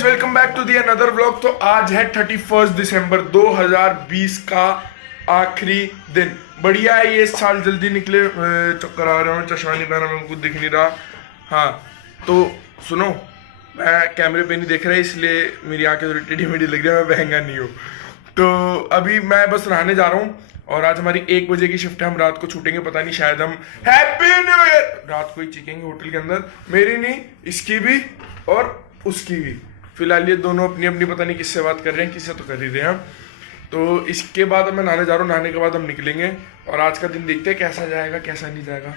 Guys, welcome back to the another vlog. तो आज है 31 दिसंबर 2020 का आखिरी दिन। बढ़िया है, ये साल जल्दी निकले। चक्कर आ रहे हो, चश्मा नहीं पहना, मेरे को कुछ दिख नहीं रहा। हाँ तो सुनो, मैं कैमरे पे नहीं देख रहा इसलिए मेरी आंखें थोड़ी टेढ़ी मेढ़ी लग रही है, मैं बहंगा नहीं हूँ। तो अभी मैं बस नहाने जा रहा हूँ और आज हमारी 1 बजे की शिफ्ट है। हम रात को छूटेंगे, पता नहीं, शायद हम हैप्पी न्यू ईयर रात को ही चीखेंगे होटल के अंदर। मेरी नहीं, इसकी भी और उसकी भी। फिलहाल ये दोनों अपनी अपनी पता नहीं किससे बात कर रहे हैं, किससे तो कर ही रहे हैं। तो इसके बाद मैं नहाने जा रहा हूँ, नहाने के बाद हम निकलेंगे और आज का दिन देखते हैं कैसा जाएगा कैसा नहीं जाएगा।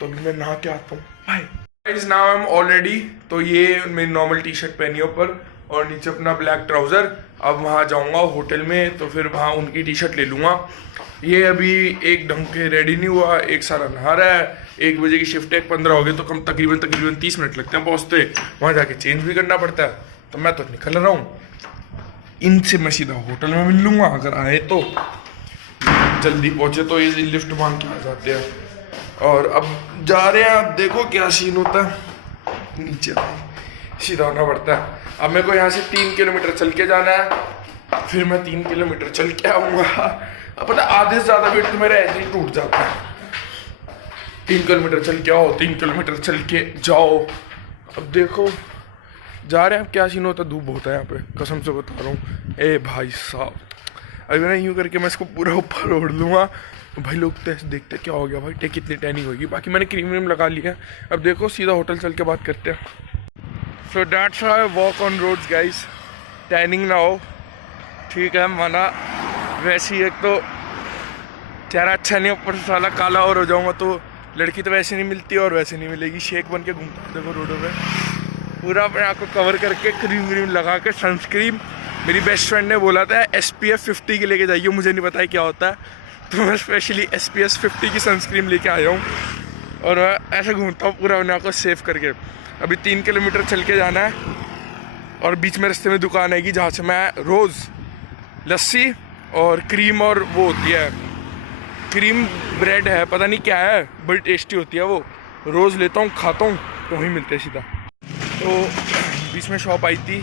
तो अभी मैं नहा के आता हूँ। Bye guys, now I am already. तो ये मेरी नॉर्मल टी शर्ट पहनी है ऊपर और नीचे अपना ब्लैक ट्राउजर। अब वहाँ जाऊँगा होटल में तो फिर वहाँ उनकी टी शर्ट ले लूँगा। ये अभी एक ढंग के रेडी नहीं हुआ, एक सारा नहा रहा है। 1 बजे की शिफ्ट है, 15 हो गए तो कम तकरीबन 30 मिनट लगते हैं पहुँचते। वहाँ जाके चेंज भी करना पड़ता है। तो मैं तो निकल रहा हूँ, इनसे मैं सीधा होटल में मिल लूँगा। अगर आए तो जल्दी पहुँचे तो ये लिफ्ट मांग के आ जाते हैं। और अब जा रहे हैं, अब देखो क्या सीन होता है। नीचे सीधा होना पड़ता है। अब मेरे को यहाँ से 3 किलोमीटर चल के जाना है, फिर मैं 3 किलोमीटर चल के आऊँगा। अब पता आधे से ज़्यादा वेट तो मेरा ऐसे ही टूट जाता है। 3 किलोमीटर चल के आओ, 3 किलोमीटर चल के जाओ। अब देखो जा रहे हैं, अब क्या सीन होता है। धूप बहुत है यहाँ पे, कसम से बता रहा हूँ। ए भाई साहब, अभी मैं यूँ करके मैं इसको पूरा ऊपर ओढ़ लूँगा तो भाई लोग तो ऐसे देखते क्या हो गया भाई, कितनी टैनिंग होगी। बाकी मैंने क्रीम व्रीम लगा लिया है। अब देखो सीधा होटल चल के बात करते हैं। So that's how I walk on roads guys. Tanning ना हो, ठीक है, माना। वैसे ही एक तो चेहरा अच्छा नहीं, ऊपर से साला काला और हो जाऊँगा तो लड़की तो वैसे नहीं मिलती और वैसे नहीं मिलेगी। शेक बन के घूमता है देखो रोडों पे, पूरा अपने आप को कवर करके क्रीम व्रीम लगा के। सनस्क्रीन मेरी बेस्ट फ्रेंड ने बोला था SPF 50 की लेके जाइए, मुझे नहीं पता है क्या होता है। तो मैं स्पेशली SPF 50 की सनस्क्रीन लेके आया हूँ और मैं ऐसे घूमता हूँ पूरा अपने आप को सेव करके। अभी 3 किलोमीटर चल के जाना है और बीच में रास्ते में दुकान आएगी जहाँ से मैं रोज़ लस्सी और क्रीम, और वो होती है क्रीम ब्रेड है, पता नहीं क्या है, बड़ी टेस्टी होती है वो, रोज़ लेता हूँ, खाता हूँ, तो वहीं मिलते हैं सीधा। तो बीच में शॉप आई थी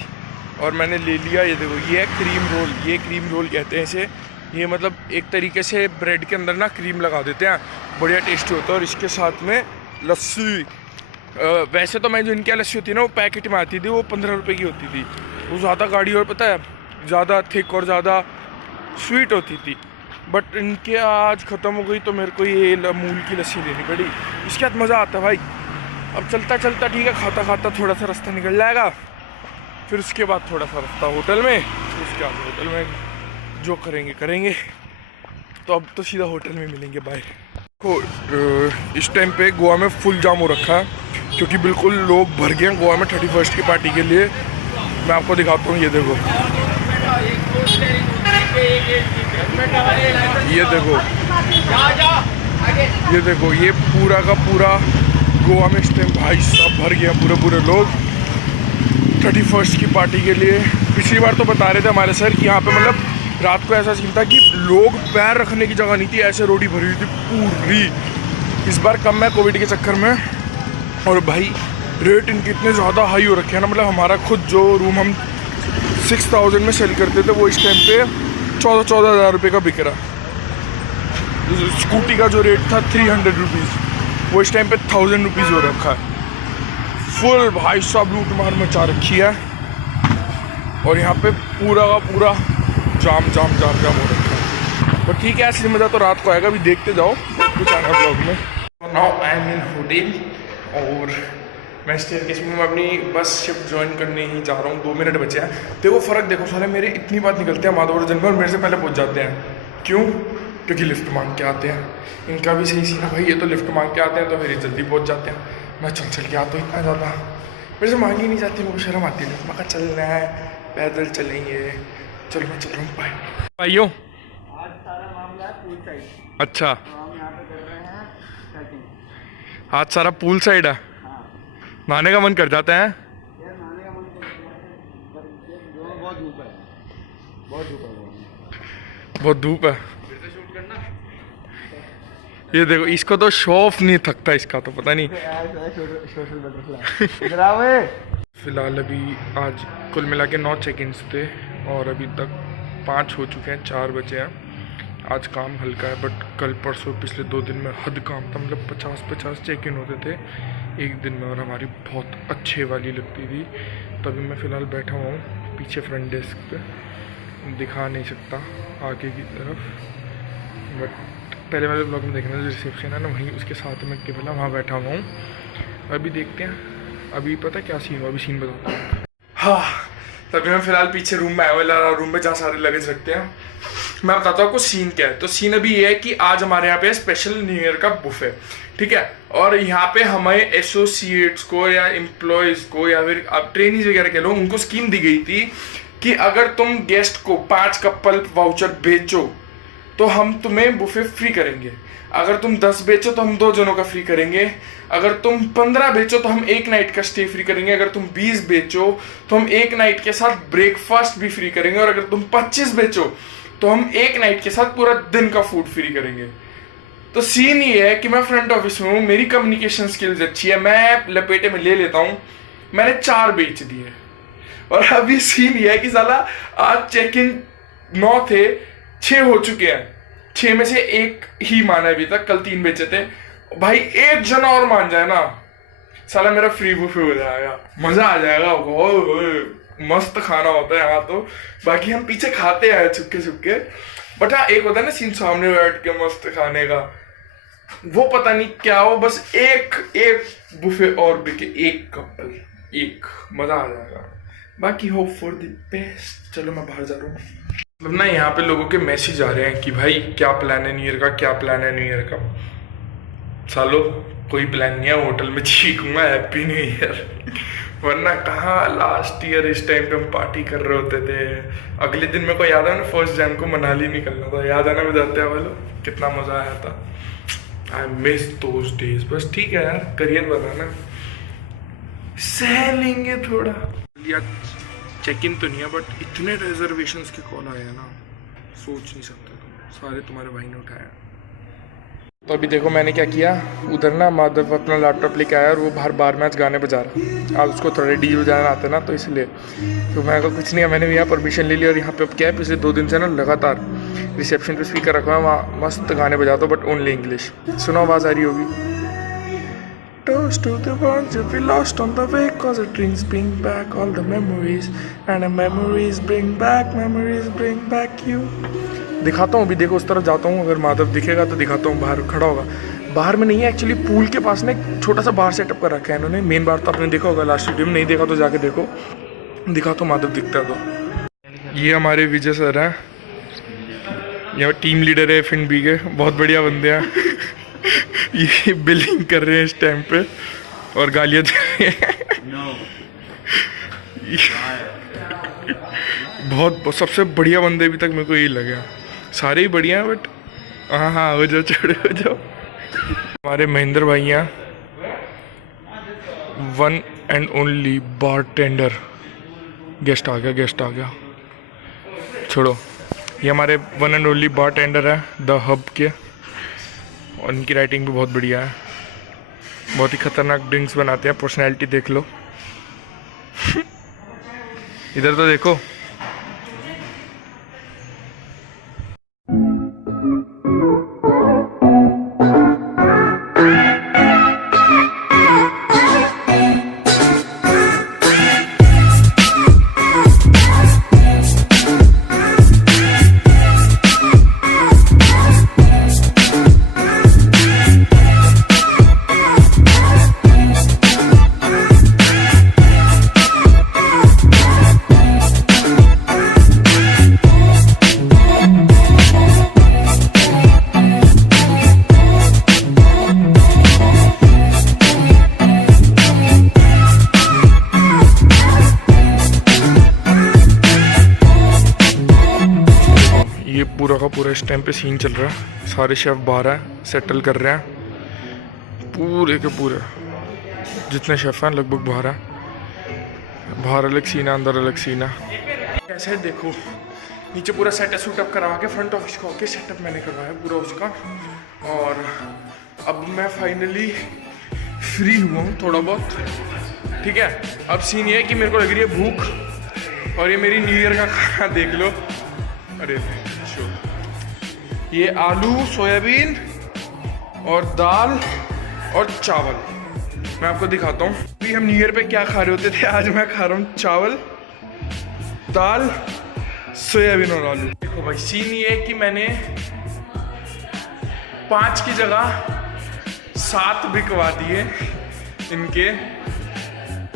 और मैंने ले लिया। ये देखो, ये है क्रीम रोल, ये क्रीम रोल कहते हैं इसे। ये मतलब एक तरीके से ब्रेड के अंदर ना क्रीम लगा देते हैं, बढ़िया टेस्टी होता है। और इसके साथ में लस्सी। वैसे तो मैं जो इनकी लस्सी होती है ना, वो पैकेट में आती थी, वो 15 रुपये की होती थी। वो ज़्यादा गाढ़ी और पता है ज़्यादा थिक और ज़्यादा स्वीट होती थी। बट इनके आज ख़त्म हो गई तो मेरे को ये अमूल की लस्सी लेनी पड़ी। इसके बाद मज़ा आता है भाई। अब चलता चलता ठीक है, खाता खाता थोड़ा सा रास्ता निकल जाएगा, फिर उसके बाद थोड़ा सा रास्ता होटल में, फिर उसके बाद होटल में जो करेंगे। तो अब तो सीधा होटल में मिलेंगे। बाय। देखो इस टाइम पे गोवा में फुल जाम हो रखा है क्योंकि बिल्कुल लोग भर गए हैं गोवा में 31st की पार्टी के लिए। मैं आपको दिखाता हूँ, ये देखो, ये देखो, ये पूरा का पूरा गोवा में इस टाइम भाई साहब भर गया, पूरे लोग 31st की पार्टी के लिए। पिछली बार तो बता रहे थे हमारे सर कि यहाँ पे मतलब रात को ऐसा सीन था कि लोग पैर रखने की जगह नहीं थी, ऐसे रोडी भरी हुई थी पूरी। इस बार कम है कोविड के चक्कर में। और भाई रेट इनके इतने ज़्यादा हाई हो रखे हैं ना, मतलब हमारा खुद जो रूम हम 6000 में सेल करते थे वो इस टाइम पे 14,000 रुपये का बिक रहा। स्कूटी का जो रेट था 300 रुपीज़, वो इस टाइम पे 1000 रुपीज़ हो रखा है। फुल भाई साहब लूट मार मचा रखी है और यहाँ पे पूरा का पूरा जाम हो रखा है। पर ठीक है, असली मज़ा तो रात को आएगा, अभी देखते जाओ कुछ आना ब्लॉग में। Now I M in hotel और मैं स्टेयरकेस में अपनी बस शिफ्ट ज्वाइन करने ही जा रहा हूँ। 2 मिनट बचे हैं। देखो फ़र्क देखो, साले मेरे इतनी बात निकलते हैं माधव जन में और मेरे से पहले पहुँच जाते हैं। क्यों? क्योंकि लिफ्ट मांग के आते हैं। इनका भी सही सीन है भाई, ये तो लिफ्ट मांग के आते हैं तो फिर जल्दी पहुँच जाते हैं। मैं चल के आता हूँ इतना ज़्यादा, मेरे से मांगी नहीं जाती, मेरे को शर्म आती है। मैं चलना है, पैदल चलेंगे। चलो मैं चल रहा हूँ। बाय भाइयों। आज सारा मामला है पूल साइड। अच्छा, तो हम यहाँ पे कर रहे हैं ट्रैकिंग। आज सारा पूल साइड है। हाँ, नहाने का मन कर जाता है यार नहाने का मन करता है पर दोनों बहुत धूप है, बहुत धूप है। ये देखो, इसको तो शो ऑफ नहीं थकता, इसका तो पता नहीं। फ़िलहाल अभी आज कुल मिला के 9 चेक इन्स थे और अभी तक 5 हो चुके हैं, 4 बचे हैं। आज काम हल्का है बट कल परसों पिछले 2 दिन में हद काम था, मतलब 50-50 चेक इन होते थे एक दिन में और हमारी बहुत अच्छे वाली लगती थी। तभी मैं फ़िलहाल बैठा हुआ हूँ पीछे फ्रंट डेस्क पे, दिखा नहीं सकता आगे की तरफ, बट पहले वाले ब्लॉग में देखना जो रिसेप्शन है ना वहीं उसके साथ में केवल वहाँ बैठा हुआ हूँ। अभी देखते हैं, अभी पता क्या सीन हुआ, अभी सीन बताता हूँ। हाँ, तभी मैं फ़िलहाल पीछे रूम में आया हुआ, रूम में जहाँ सारे लगेज रखते हैं। मैं बताता हूँ आपको सीन क्या है। तो सीन अभी ये है कि आज हमारे यहाँ पे स्पेशल न्यू ईयर का बुफे, ठीक है, और यहाँ पे हमें एसोसिएट्स को या एम्प्लॉयज़ को या फिर आप ट्रेनीज वगैरह कह लो, उनको स्कीम दी गई थी कि अगर तुम गेस्ट को 5 का पल्प वाउचर बेचो तो हम तुम्हें बुफे फ्री करेंगे, अगर तुम 10 बेचो तो हम 2 जनों का फ्री करेंगे, अगर तुम 15 बेचो तो हम 1 नाइट का स्टे फ्री करेंगे, अगर तुम 20 बेचो तो हम 1 नाइट के साथ ब्रेकफास्ट भी फ्री करेंगे, और अगर तुम 25 बेचो तो हम 1 नाइट के साथ पूरा दिन का फूड फ्री करेंगे। तो सीन ये है कि मैं फ्रंट ऑफिस में हूँ, मेरी कम्युनिकेशन स्किल्स अच्छी है, मैं लपेटे में ले लेता हूँ। मैंने 4 बेच दिए और अभी सीन ये है कि साला आज चेक इन 9 थे, 6 हो चुके हैं, 6 में से 1 ही माना अभी तक, कल 3 बेचे थे। भाई 1 जना और मान जाए ना, साला मेरा फ्री बुफे हो जाएगा, मजा आ जाएगा। मस्त खाना होता है यहाँ तो, बाकी हम पीछे खाते हैं छुपके छुपके, बट हाँ एक होता है ना सीन सामने बैठ के मस्त खाने का, वो पता नहीं क्या हो, बस एक बुफे और बिके, 1 कपल, 1 मजा आ जाएगा। बाकी होप फॉर द बेस्ट। चलो मैं बाहर जा रहा हूँ। मतलब ना यहाँ पे लोगों के मैसेज आ रहे हैं कि भाई क्या प्लान है न्यू ईयर का, क्या प्लान है न्यू ईयर का। सालो कोई प्लान नहीं है, होटल में चीखूंगा हैप्पी न्यू ईयर, वरना कहाँ लास्ट ईयर इस टाइम पे हम पार्टी कर रहे होते थे। अगले दिन मेरे को याद है ना 1 जनवरी को मनाली निकलना था, याद है ना विदाते वालों, कितना मजा आया था। I miss those days. बस ठीक है यार, करियर बनाना, सह लेंगे थोड़ा। या चेक इन तो नहीं है बट इतने रिजर्वेशंस के कॉल आए हैं ना, सोच नहीं सकता तुम, सारे तुम्हारे भाई ने उठाया। तो अभी देखो मैंने क्या किया, उधर ना माधव अपना लैपटॉप लेके आया और वो बाहर बार मैच गाने बजा रहा। आज उसको थोड़े डी बजाना आते ना, तो इसलिए तो मैं को कुछ नहीं है, मैंने भी यहाँ परमिशन ले ली और यहाँ पे अब क्या है, पिछले 2 दिन से ना लगातार रिसेप्शन पे स्पीकर रखा है, वहाँ मस्त गाने बजाता हूँ बट ओनली इंग्लिश। सुनो आवाज़ आ रही होगी। Toast to the ones that we lost on the way, cause the drinks bring back all the memories, and the memories bring back you. दिखाता हूँ अभी, देखो उस तरफ जाता हूँ, अगर माधव दिखेगा तो दिखाता हूँ, बाहर खड़ा होगा। बाहर में नहीं है एक्चुअली, पूल के पास ना एक छोटा सा बार सेटअप कर रखा है इन्होंने। मेन बार तो आपने देखा होगा लास्ट वीडियो में, नहीं देखा तो जाके देखो, दिखाता हूँ माधव दिखता है तो। ये हमारे विजय सर हैं, ये टीम लीडर है FNB के, बहुत बढ़िया बंदे हैं। ये बिलिंग कर रहे हैं इस टाइम पे और गालियाँ दे रहे हैं। बहुत सबसे बढ़िया बंदे अभी तक मेरे को यही लगे, सारे ही बढ़िया हैं बट हाँ हो जाओ, छोड़ो हो जाओ। हमारे महेंद्र भाई हैं, 1 and only bartender. Guest आ गया, छोड़ो। ये हमारे 1 एंड ओनली बार टेंडर है द हब के, और इनकी राइटिंग भी बहुत बढ़िया है, बहुत ही खतरनाक ड्रिंक्स बनाते हैं, पर्सनैलिटी देख लो। इधर तो देखो। ये पूरा का पूरा इस टाइम पे सीन चल रहा है, सारे शेफ बाहर हैं, सेटल कर रहे हैं, पूरे के पूरे जितने शेफ हैं लगभग बाहर हैं। बाहर अलग सीन है, अंदर अलग सीन है। कैसे देखो नीचे पूरा सेटअप करवा के फ्रंट ऑफिस को आके सेटअप मैंने करवाया पूरा उसका, और अब मैं फाइनली फ्री हुआ हूँ थोड़ा बहुत। ठीक है, अब सीन ये है कि मेरे को लग रही है भूख, और ये मेरी न्यू ईयर का खाना देख लो। अरे ये आलू, सोयाबीन और दाल और चावल। मैं आपको दिखाता हूँ अभी हम न्यू ईयर पे क्या खा रहे होते थे। आज मैं खा रहा हूँ चावल, दाल, सोयाबीन और आलू। देखो भाई, सीन ये है कि मैंने 5 की जगह 7 बिकवा दिए इनके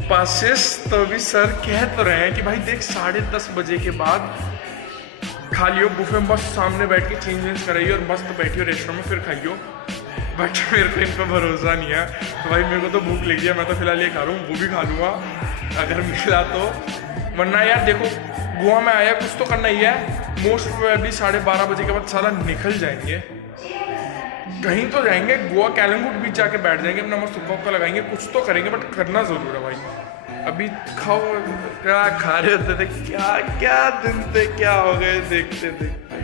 पासेस। तो अभी सर कह तो रहे हैं कि भाई देख 10:30 बजे के बाद खा लियो बुफे में, बस सामने बैठ के चेंज कराइए और मस्त बैठियो रेस्टोरेंट में, फिर खाइयो। बट मेरे को इन पर भरोसा नहीं है, तो भाई मेरे को तो भूख लगी है। मैं तो फिलहाल ये खा रहा हूँ, वो भी खा लूँगा अगर मिला तो, वरना यार देखो गोवा में आया कुछ तो करना ही है। मोस्ट प्रोबेबली 12:30 बजे के बाद सारा निकल जाएंगे, कहीं तो जाएंगे, गोवा कैलंगुट बीच जाके बैठ जाएंगे, अपना मस्त हुक्का लगाएंगे, कुछ तो करेंगे, बट करना जरूर है भाई। अभी खाओ, क्या खा रहे होते थे, क्या क्या दिन थे, क्या हो गए देखते देखते।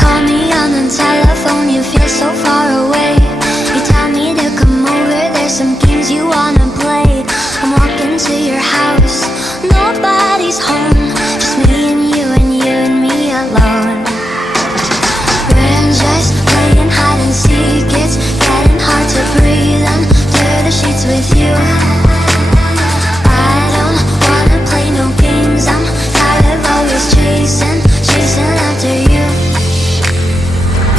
Call me on the telephone, you feel so far away. You tell me to come over, there's some games you wanna play. I'm walking to your house, nobody's home, just me and you and me alone. We're just playing hide and seek, it's getting hard to breathe under the sheets with you. I don't wanna play no games, I'm tired of always chasing after you.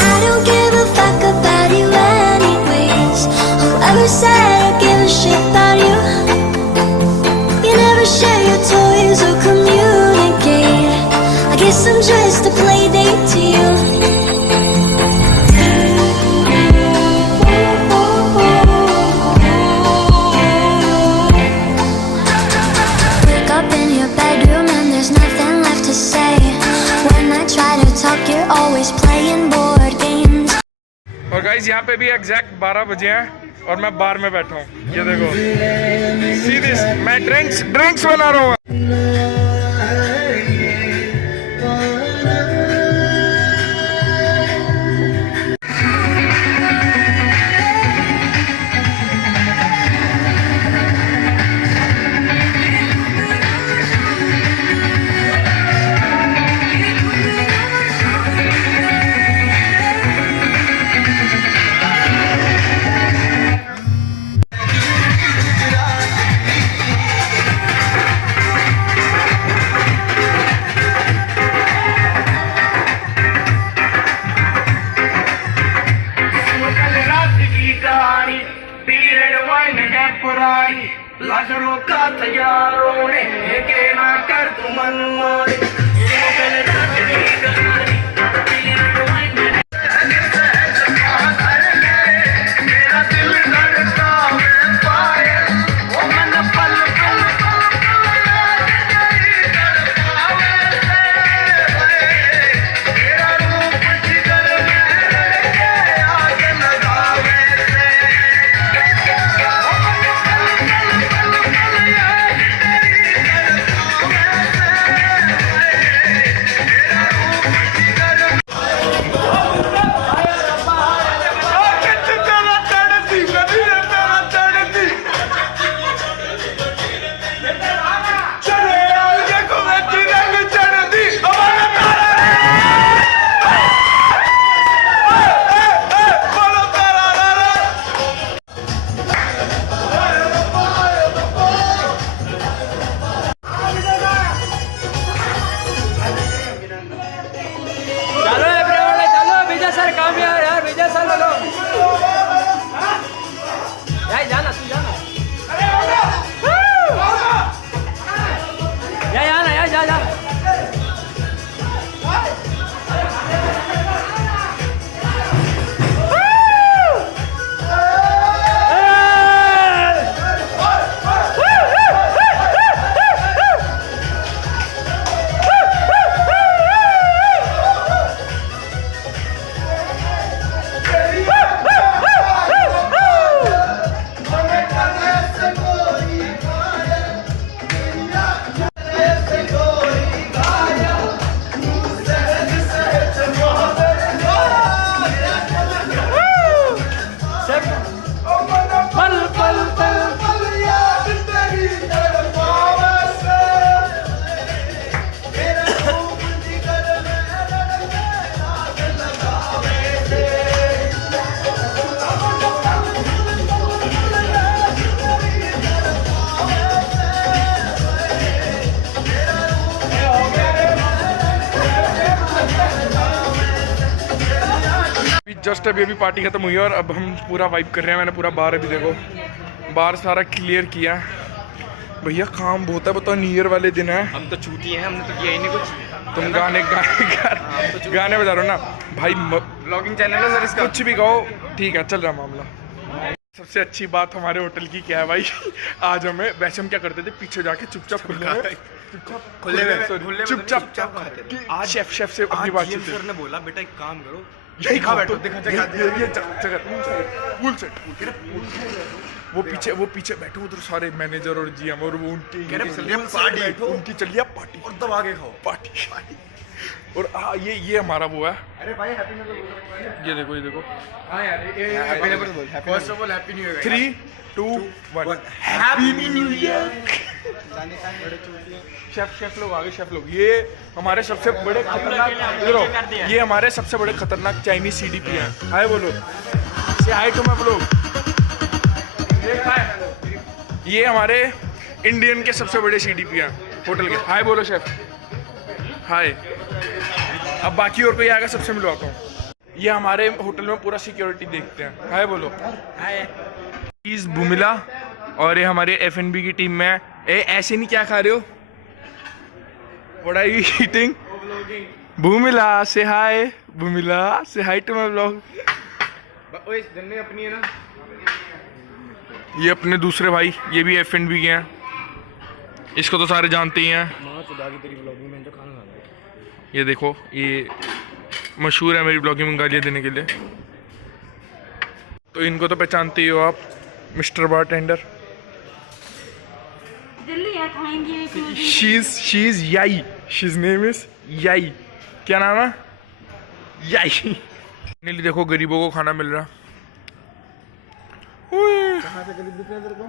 I don't give a fuck about you anyways. Whoever said I give a shit about you? You never share your toys or communicate. I guess I'm just a play date to you. Wake up in your bedroom and there's nothing left to say. When I try to talk, you're always playing board games. और guys यहाँ पे भी exact 12 बजे हैं और मैं बार में बैठा हूँ। ये देखो, सी दिस, मैं ड्रिंक्स बना रहा हूँ। लाशों का तैयारों ने के ना कर तुम मनमानी मेरा दिल धड़का में पाए वो मन पल पल मेरा रूप जिगर में आग लगावे से जस्ट अभी पार्टी खत्म हुई है और अब हम पूरा वाइब कर रहे हैं। मैंने पूरा बार अभी देखो बार सारा क्लियर किया। भैया काम बहुत है, बताओ न्यू ईयर वाले दिन है। हम तो चूती हैं, हमने तो किया ही नहीं कुछ। तुम गाने बजा रहे हो ना भाई। ब्लॉगिंग चैनल है सर इसका। कुछ भी कहो ठीक है, चल रहा मामला। सबसे अच्छी बात हमारे होटल की क्या है भाई, आज हमें वैसे हम क्या करते थे, पीछे जाके चुपचाप चुपचाप शेफ से अपनी बातचीत सर ने बोला बेटा एक काम करो, यही खा बैठो, वो पीछे बैठो उधर सारे मैनेजर और जीएम और वो उनकी चलिए पार्टी और दबा के खाओ पार्टी। और ये हमारा वो है। अरे भाई हैप्पी न्यू ईयर। ये देखो हां यार happy new year. First of all happy new year. 3 2 1 happy new year. Chef लोग आगे, शेफ लोग ये हमारे सबसे बड़े खतरनाक, ये हमारे सबसे बड़े खतरनाक चाइनीज सीडीपी हैं। हाय बोलो, से हाय टू माय ब्लॉग। ये हमारे इंडियन के सबसे बड़े सीडीपी हैं होटल के। हाय बोलो शेफ, हाय। अब बाकी और कोई आएगा सबसे मिलवाता हूँ। ये हमारे होटल में पूरा सिक्योरिटी देखते हैं। हाय बोलो, हाय। प्लीज बुमिला और ये हमारे एफएनबी की टीम में है। ऐसे नहीं क्या खा रहे हो, व्हाट आर यू ईटिंग? बुमिला से हाय, बुमिला से हाय टू माय ब्लॉग। ओए जन्ने अपनी है ना, ये अपने दूसरे भाई, ये भी एफएनबी के हैं, इसको तो सारे जानते ही हैं। मां खुदा की तेरी ब्लॉगिंग में जो खाना खा रहा है। ये देखो, ये मशहूर है मेरी ब्लॉगिंग में गालियाँ देने के लिए। तो इनको तो पहचानते ही हो आप, मिस्टर बारटेंडर। शीज याई, शीज नेम इज याई। क्या नाम है? याई। नीली देखो गरीबों को खाना मिल रहा। कहां से गरीब दिख रहा है तेरे को?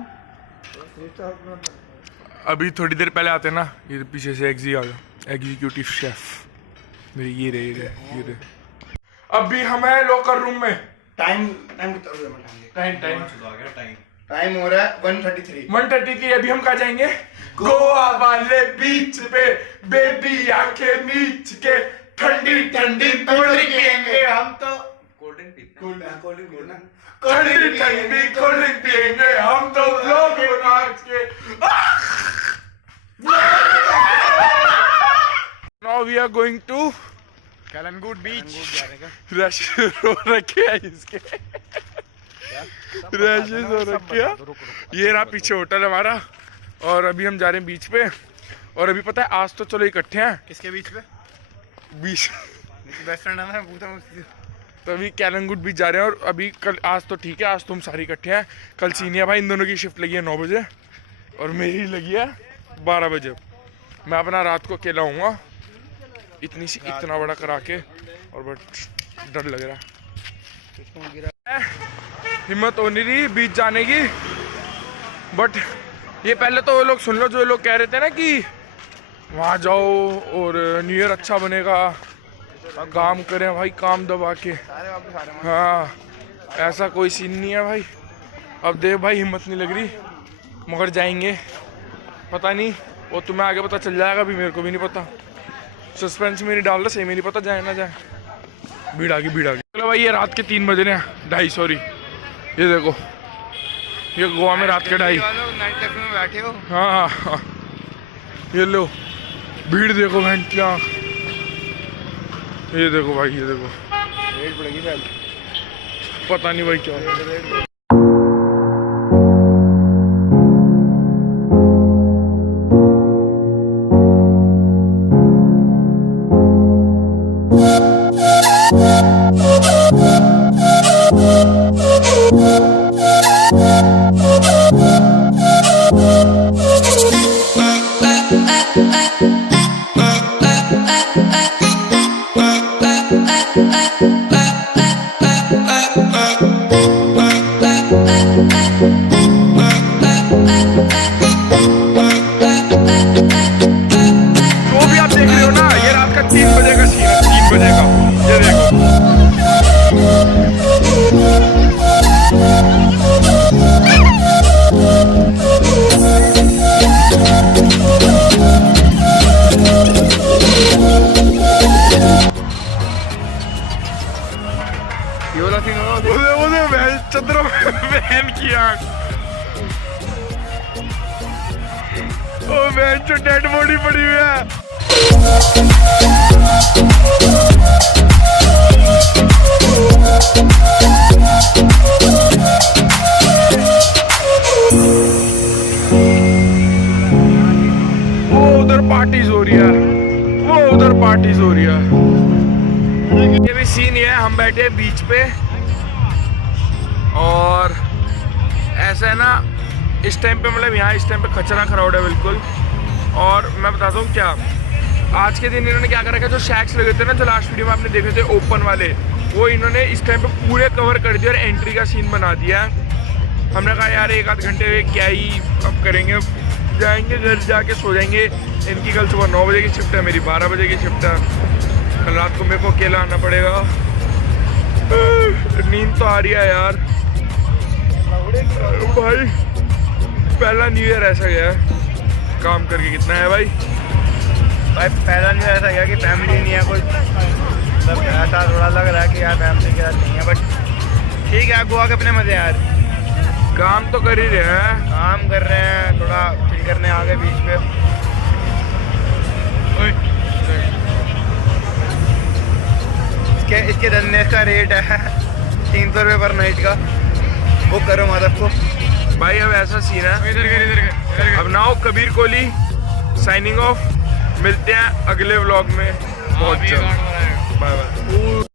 अभी थोड़ी देर पहले आते ना, ये पीछे से एग्जीक्यूटिव शेफ मेरे, ये रहे। अभी हम है लॉकर रूम में। टाइम कितना हो गया? टाइम हो रहा है 1:33। अभी हम कहाँ जाएंगे? गोवा वाले बीच पे बेबी आंखें नीच के ठंडी ठंडी कोल्ड ड्रिंक पियेंगे हम। तो कोल्ड ड्रिंक पीना ठंडी कोल्ड ड्रिंक पियेंगे हम तो व्लॉग बना के। Now we are going to Calangute beach. रश रो रखे है इसके, रशेस हो रखे हैं। ये रहा पीछे होटल हमारा और अभी हम जा रहे हैं बीच पे। और अभी पता है आज तो चलो इकट्ठे हैं। किसके बीच पे? बीच बेस्ट फ्रेंड है, पूछा मुझसे। तो अभी कैलंगुट बीच जा रहे हैं। और अभी कल, आज तो ठीक है, आज तुम सारे इकट्ठे हैं। कल सीनिया भाई इन दोनों की शिफ्ट लगी है 9 बजे और मेरी लगी है 12 बजे। मैं अपना रात को अकेला हूँगा इतना बड़ा करा के, और बट डर लग रहा है। हिम्मत हो नहीं रही बीच जाने की। बट ये पहले तो वो लोग सुन लो, जो लोग कह रहे थे ना कि वहाँ जाओ और न्यू ईयर अच्छा बनेगा, काम करें भाई, काम दबा के। हाँ, ऐसा कोई सीन नहीं है भाई। अब देख भाई, हिम्मत नहीं लग रही, मगर जाएंगे। पता नहीं, वो तुम्हें आगे पता चल जाएगा, अभी मेरे को भी नहीं पता। सस्पेंस में नहीं डाल रहा, सही में नहीं पता जाए ना जाए। भीड़ आ गई। चलो भाई, ये रात के 3 बजे ने 2:30 सॉरी। ये देखो, ये गोवा में रात के 2:30। नाइट कैफे में बैठे हो? हाँ। ये लो, भीड़ देखो बहन की आँख। ये देखो भाई, ये देखो। रेट बढ़ेगी शायद, पता नहीं भाई क्या। चदरों में बहन की आंख। ओ बहन जो डेड बॉडी पड़ी हुई है। वो उधर पार्टीज हो रही है, वो उधर पार्टीज हो रही है। ये भी सीन ये है, हम बैठे हैं बीच पे और ऐसा है ना इस टाइम पे, मतलब यहाँ इस टाइम पे खचरा क्राउड है बिल्कुल। और मैं बताता हूँ क्या, आज के दिन इन्होंने क्या कर रखा है, जो शैक्स लगे थे ना जो लास्ट वीडियो में आपने देखे थे ओपन वाले, वो इन्होंने इस टाइम पे पूरे कवर कर दिया और एंट्री का सीन बना दिया। हमने कहा यार एक आध घंटे में क्या ही अब करेंगे, जाएंगे घर जाके सो जाएंगे। इनकी कल सुबह 9 बजे की शिफ्ट है, मेरी 12 बजे की शिफ्ट है। कल रात को मेरे को अकेला आना पड़ेगा। नींद तो आ रही है यार भाई, पहला न्यू ईयर ऐसा गया है काम करके। कितना है भाई? भाई पहला नहीं ऐसा गया कि फैमिली नहीं है कोई, मतलब ऐसा थोड़ा लग रहा है कि यार फैमिली के साथ नहीं है, बट ठीक है गोवा के अपने मजे यार। काम तो कर ही रहे हैं, काम कर रहे हैं, थोड़ा चिल करने आ गए बीच पे। इसके धंधे का रेट है 300 रुपये पर नाइट का, बुक करो माधव को भाई। अब ऐसा सीन है, इधर अब now Kabir Kohli signing off. मिलते हैं अगले व्लॉग में बहुत जल्द। Bye bye.